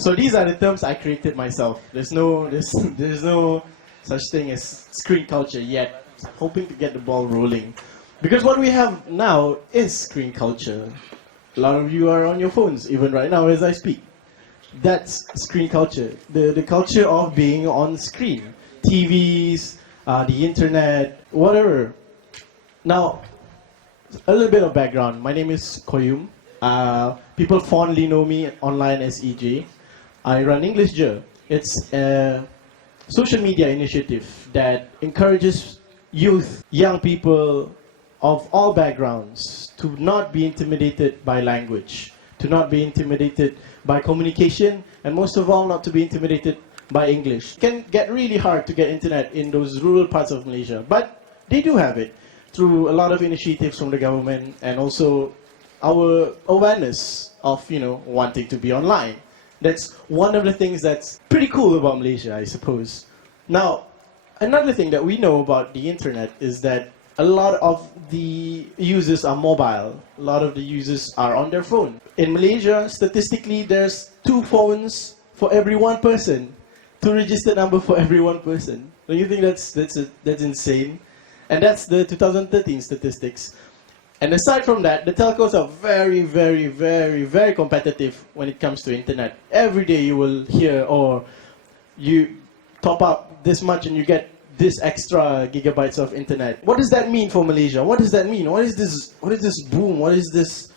So these are the terms I created myself. There's no such thing as screen culture yet. Hoping to get the ball rolling. Because what we have now is screen culture. A lot of you are on your phones, even right now as I speak. That's screen culture. The culture of being on screen. TVs, the internet, whatever. Now, a little bit of background. My name is Qayyum. People fondly know me online as EJ. I run EnglishJer. It's a social media initiative that encourages youth, young people of all backgrounds to not be intimidated by language, to not be intimidated by communication, and most of all, not to be intimidated by English. It can get really hard to get internet in those rural parts of Malaysia, but they do have it through a lot of initiatives from the government and also our awareness of, wanting to be online. That's one of the things that's pretty cool about Malaysia, I suppose. Now, another thing that we know about the internet is that a lot of the users are mobile. A lot of the users are on their phone. In Malaysia, statistically, there's 2 phones for every 1 person. 2 registered number for every 1 person. Don't you think that's insane? And that's the 2013 statistics. And aside from that, the telcos are very, very, very, very competitive when it comes to internet. Every day you will hear, or you top up this much and you get this extra gigabytes of internet. What does that mean for Malaysia? What does that mean? What is this boom? What is this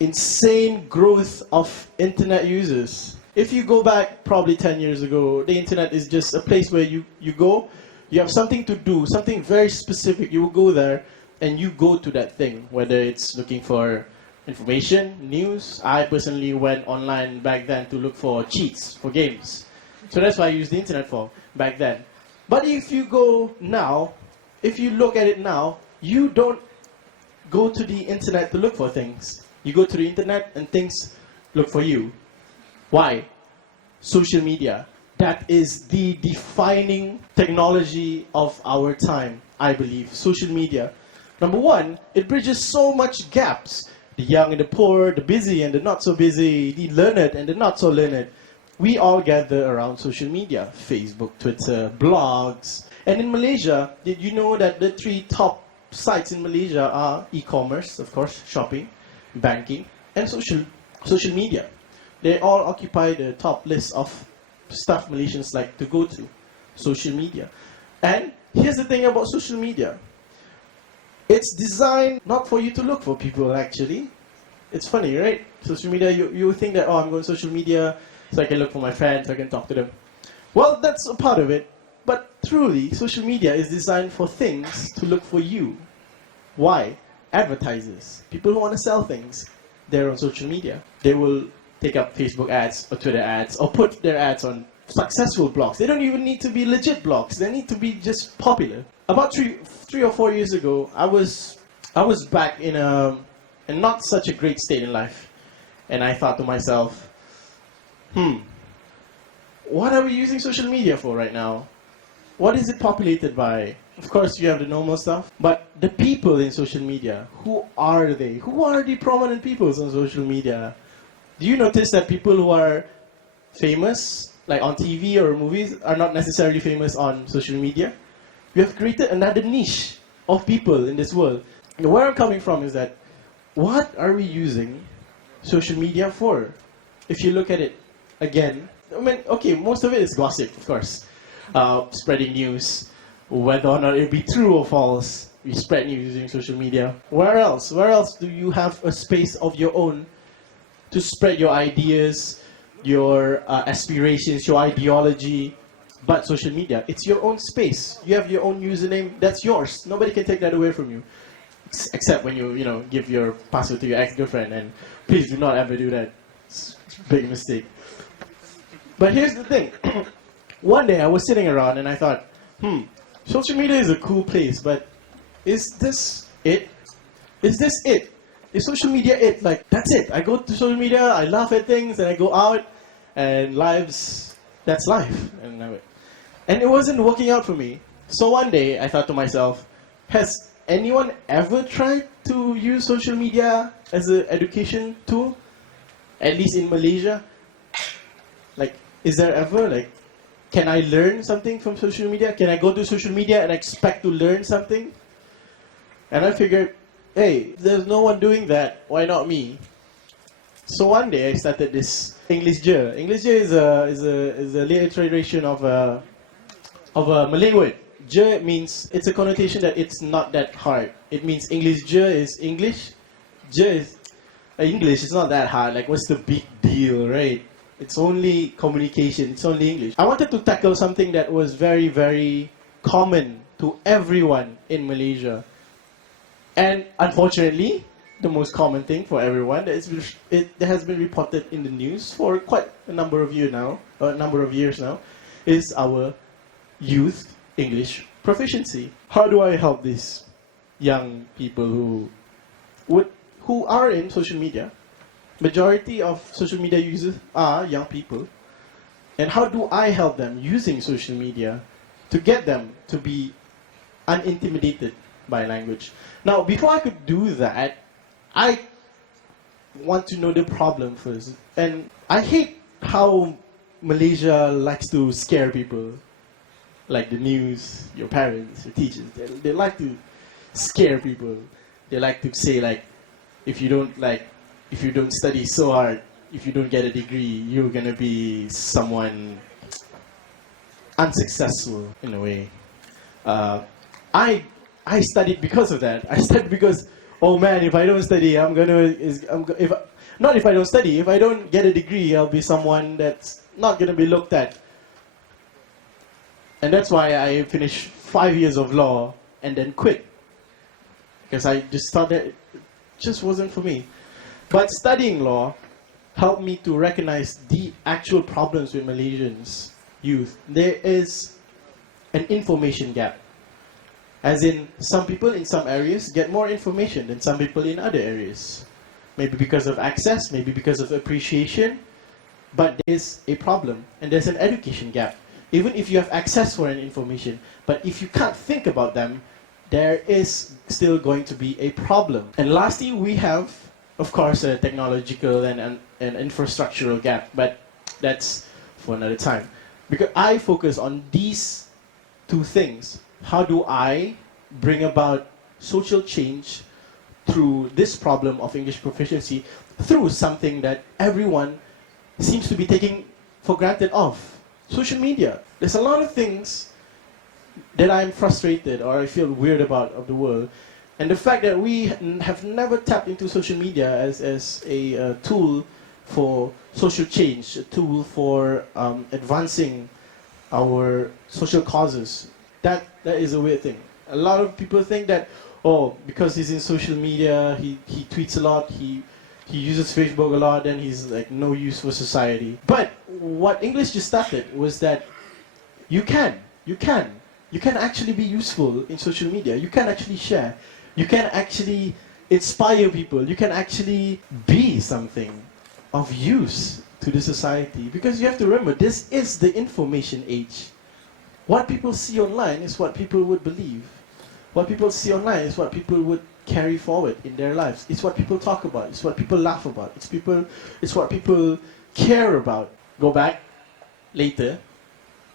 insane growth of internet users? If you go back probably 10 years ago, the internet is just a place where you go, you have something to do, something very specific. You will go there and you go to that thing, whether it's looking for information, news. I personally went online back then to look for cheats for games. So that's what I used the internet for back then. But if you go now, if you look at it now, you don't go to the internet to look for things. You go to the internet and things look for you. Why? Social media. That is the defining technology of our time, I believe. Social media. Number one, it bridges so much gaps. The young and the poor, the busy and the not so busy, the learned and the not so learned. We all gather around social media. Facebook, Twitter, blogs. And in Malaysia, did you know that the 3 top sites in Malaysia are e-commerce, of course, shopping, banking, and social media. They all occupy the top list of stuff Malaysians like to go to. Social media. And here's the thing about social media. It's designed not for you to look for people, actually. It's funny, right? Social media, you think that, I'm going to social media so I can look for my friends, I can talk to them. Well, that's a part of it. But truly, social media is designed for things to look for you. Why? Advertisers, people who want to sell things, they're on social media. They will take up Facebook ads or Twitter ads or put their ads on successful blogs. They don't even need to be legit blogs. They need to be just popular. About three or 4 years ago, I was back in not such a great state in life. And I thought to myself, what are we using social media for right now? What is it populated by? Of course, you have the normal stuff. But the people in social media, who are they? Who are the prominent people on social media? Do you notice that people who are famous, like on TV or movies, are not necessarily famous on social media? We have created another niche of people in this world. And where I'm coming from is that, what are we using social media for? If you look at it again, most of it is gossip, of course. Spreading news, whether or not it be true or false. We spread news using social media. Where else? Where else do you have a space of your own to spread your ideas, your aspirations, your ideology? But social media, it's your own space. You have your own username, that's yours. Nobody can take that away from you. Except when you give your password to your ex-girlfriend, and please do not ever do that. It's a big mistake. But here's the thing. One day I was sitting around and I thought, social media is a cool place, but is this it? Is this it? Is social media it? Like, that's it. I go to social media, I laugh at things, and I go out, and that's life. And it wasn't working out for me. So one day, I thought to myself, has anyone ever tried to use social media as an education tool? At least in Malaysia? is there ever like, can I learn something from social media? Can I go to social media and expect to learn something? And I figured, hey, there's no one doing that. Why not me? So one day I started this English Je. English Je is a alliteration of a Malay word. Je means, it's a connotation that it's not that hard. It means English Je is English. Je is English. It's not that hard. Like, what's the big deal, right? It's only communication. It's only English. I wanted to tackle something that was very, very common to everyone in Malaysia. And unfortunately, the most common thing for everyone that has been reported in the news for quite a number of years now, is our youth English proficiency. How do I help these young people who are in social media? Majority of social media users are young people. And how do I help them using social media to get them to be unintimidated by language? Now, before I could do that, I want to know the problem first. And I hate how Malaysia likes to scare people. Like the news, your parents, your teachers, they like to scare people. They like to say like, if you don't study so hard, if you don't get a degree, you're gonna be someone unsuccessful in a way. I studied because of that. I studied because, oh man, if I don't study, if I don't get a degree, I'll be someone that's not gonna be looked at. And that's why I finished 5 years of law and then quit. Because I just thought that it just wasn't for me. But studying law helped me to recognize the actual problems with Malaysians youth. There is an information gap. As in, some people in some areas get more information than some people in other areas. Maybe because of access, maybe because of appreciation. But there's a problem, and there's an education gap. Even if you have access for an information, but if you can't think about them, there is still going to be a problem. And lastly, we have, of course, a technological and an infrastructural gap, but that's for another time. Because I focus on these two things. How do I bring about social change through this problem of English proficiency through something that everyone seems to be taking for granted of? Social media. There's a lot of things that I'm frustrated or I feel weird about of the world. And the fact that we have never tapped into social media as a tool for social change, a tool for advancing our social causes, that is a weird thing. A lot of people think that, oh, because he's in social media, he tweets a lot, he uses Facebook a lot, and he's like no use for society. But what English just started was that you can actually be useful in social media. You can actually share. You can actually inspire people. You can actually be something of use to the society. Because you have to remember, this is the information age. What people see online is what people would believe. What people see online is what people would carry forward in their lives. It's what people talk about. It's what people laugh about. It's what people care about. Go back later,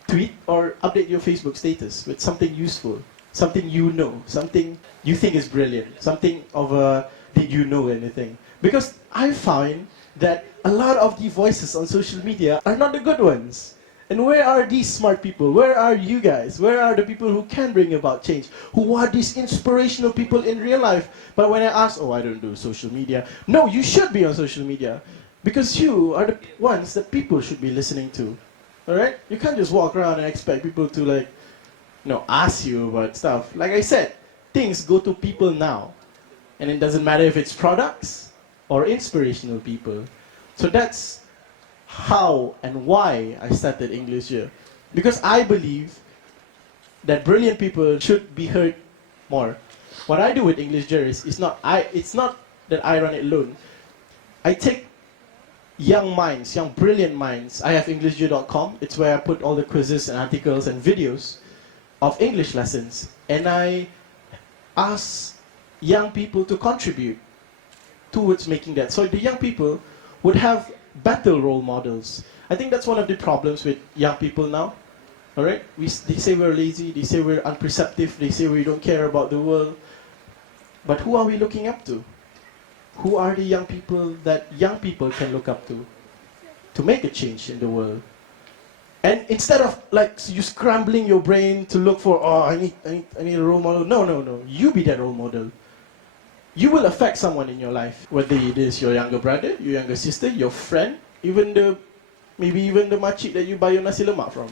tweet or update your Facebook status with something useful, something you know, something you think is brilliant, something of a did you know anything. Because I find that a lot of the voices on social media are not the good ones. And where are these smart people? Where are you guys? Where are the people who can bring about change? Who are these inspirational people in real life? But when I ask, oh, I don't do social media. No, you should be on social media. Because you are the ones that people should be listening to. Alright? You can't just walk around and expect people to ask you about stuff. Like I said, things go to people now. And it doesn't matter if it's products or inspirational people. So that's how and why I started English here. Because I believe that brilliant people should be heard more. What I do with English Jurors is it's not that I run it alone. I take young minds, young brilliant minds. I have EnglishJur.com. It's where I put all the quizzes and articles and videos of English lessons. And I ask young people to contribute towards making that. So the young people would have better role models. I think that's one of the problems with young people now. All right, they say we're lazy, they say we're unperceptive, they say we don't care about the world. But who are we looking up to? Who are the young people that young people can look up to make a change in the world? And instead of like you scrambling your brain to look for, oh, I need a role model. No. You be that role model. You will affect someone in your life, whether it is your younger brother, your younger sister, your friend, maybe even the makcik that you buy your nasi lemak from.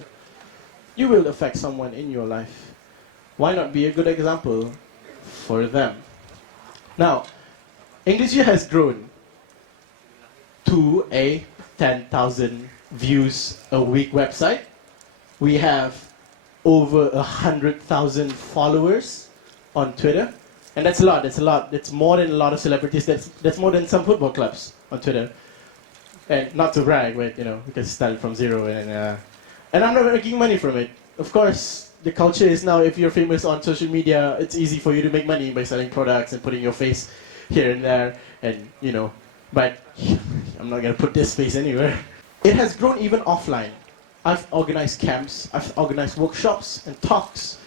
You will affect someone in your life. Why not be a good example for them? Now, English has grown to a 10,000 views a week website. We have over 100,000 followers on Twitter. And that's a lot, That's more than a lot of celebrities. That's more than some football clubs on Twitter. And not to brag, but we can start from zero. And I'm not making money from it. Of course, the culture is now, if you're famous on social media, it's easy for you to make money by selling products and putting your face here and there. And, but I'm not going to put this face anywhere. It has grown even offline. I've organized camps, I've organized workshops and talks.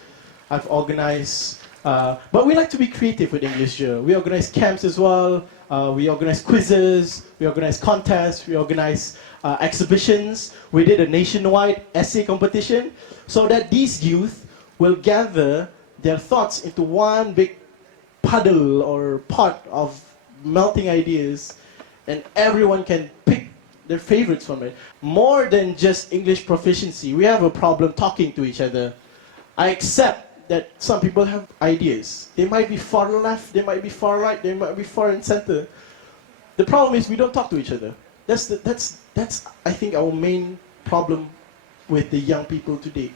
I've organized, but we like to be creative with English here. We organize camps as well. We organize quizzes, we organize contests, we organize exhibitions. We did a nationwide essay competition so that these youth will gather their thoughts into one big puddle or pot of melting ideas, and everyone can pick their favorites from it. More than just English proficiency, we have a problem talking to each other. I accept that some people have ideas. They might be far left, they might be far right, they might be far and center. The problem is we don't talk to each other. That's I think our main problem with the young people today.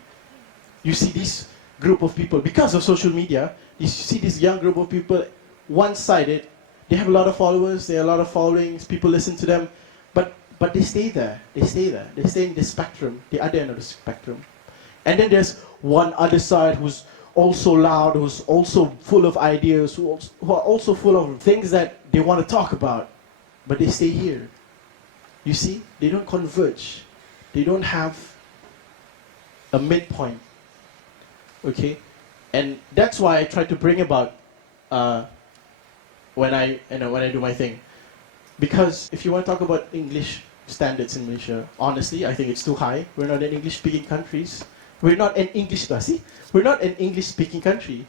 You see this group of people, because of social media, you see this young group of people, one-sided. They have a lot of followers, they have a lot of followings, people listen to them, but they stay there. They stay in the spectrum, the other end of the spectrum. And then there's one other side who's also loud, who's also full of ideas, who are also full of things that they want to talk about, but they stay here. You see, they don't converge. They don't have a midpoint. Okay? And that's why I try to bring about when I do my thing. Because if you want to talk about English standards in Malaysia, honestly, I think it's too high. We're not an English-speaking countries. We're not an English-speaking country.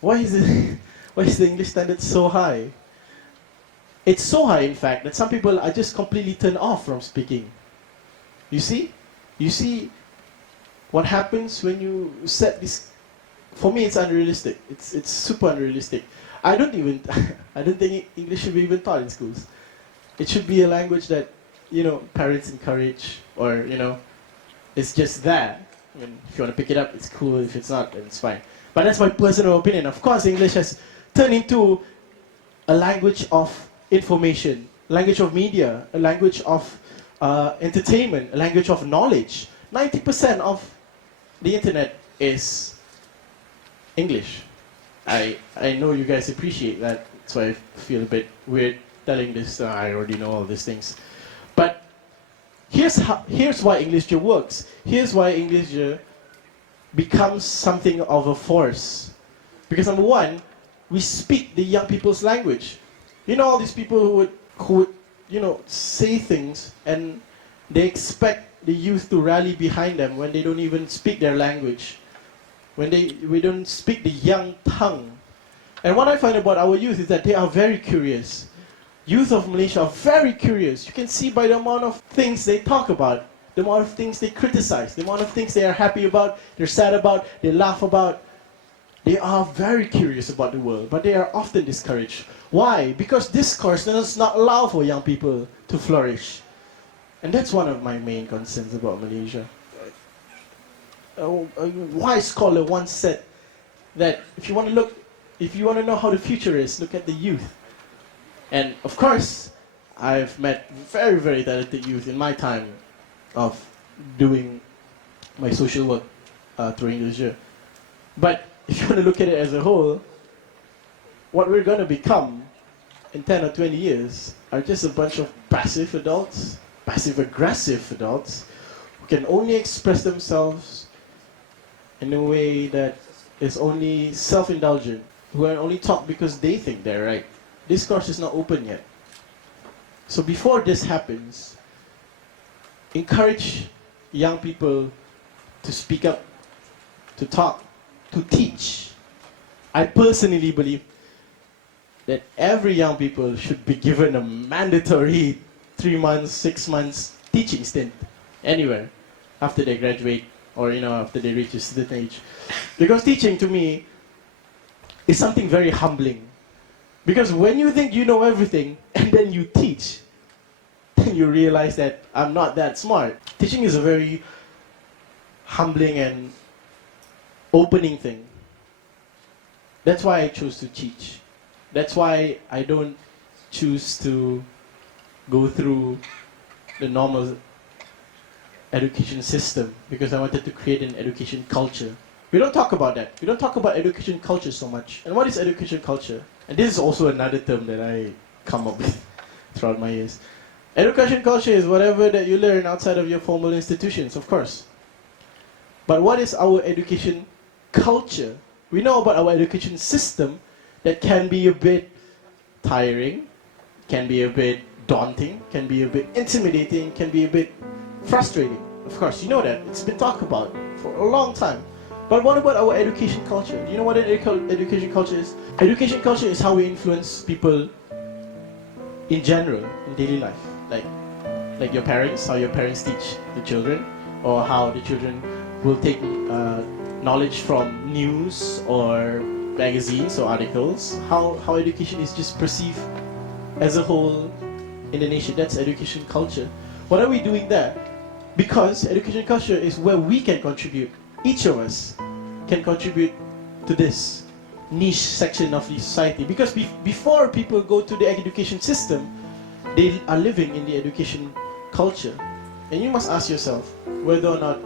Why is the English standard so high? It's so high, in fact, that some people are just completely turned off from speaking. You see? You see what happens when you set this. For me, it's unrealistic. It's super unrealistic. I don't think English should be even taught in schools. It should be a language that, parents encourage, or, it's just there. I mean, if you want to pick it up, it's cool. If it's not, then it's fine. But that's my personal opinion. Of course, English has turned into a language of information, a language of media, a language of entertainment, a language of knowledge. 90% of the internet is English. I know you guys appreciate that. That's why I feel a bit weird telling this. I already know all these things. But here's why English works. Here's why English becomes something of a force. Because number one, we speak the young people's language. All these people who would say things, and they expect the youth to rally behind them when they don't even speak their language. When we don't speak the young tongue. And what I find about our youth is that they are very curious. Youth of Malaysia are very curious. You can see by the amount of things they talk about, the amount of things they criticize, the amount of things they are happy about, they're sad about, they laugh about. They are very curious about the world, but they are often discouraged. Why? Because discourse does not allow for young people to flourish. And that's one of my main concerns about Malaysia. A wise scholar once said that if you want to know how the future is, look at the youth. And of course, I've met very, very talented youth in my time of doing my social work through English. But if you want to look at it as a whole, what we're going to become in 10 or 20 years are just a bunch of passive adults, passive-aggressive adults who can only express themselves in a way that is only self-indulgent, who are only talk because they think they're right. Discourse is not open yet. So before this happens, encourage young people to speak up, to talk, to teach. I personally believe that every young people should be given a mandatory 3 months, 6 months teaching stint anywhere after they graduate or after they reach a certain age. Because teaching to me is something very humbling. Because when you think you know everything and then you teach, then you realize that I'm not that smart. Teaching is a very humbling and opening thing. That's why I chose to teach. That's why I don't choose to go through the normal education system, because I wanted to create an education culture. We don't talk about that. We don't talk about education culture so much. And what is education culture? And this is also another term that I come up with throughout my years. Education culture is whatever that you learn outside of your formal institutions, of course. But what is our education culture? We know about our education system that can be a bit tiring, can be a bit daunting, can be a bit intimidating, can be a bit frustrating. Of course, you know that. It's been talked about for a long time. But what about our education culture? Do you know what education culture is? Education culture is how we influence people in general, in daily life. Like your parents, how your parents teach the children, or how the children will take knowledge from news or magazines or articles. How education is just perceived as a whole in the nation. That's education culture. What are we doing there? Because education culture is where we can contribute. Each of us can contribute to this niche section of the society. Because before people go to the education system, they are living in the education culture. And you must ask yourself whether or not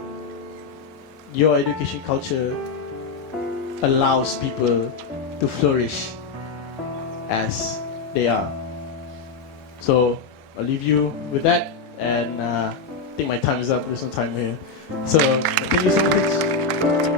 your education culture allows people to flourish as they are. So I'll leave you with that, and I think my time is up. There's no time here. So can you say please?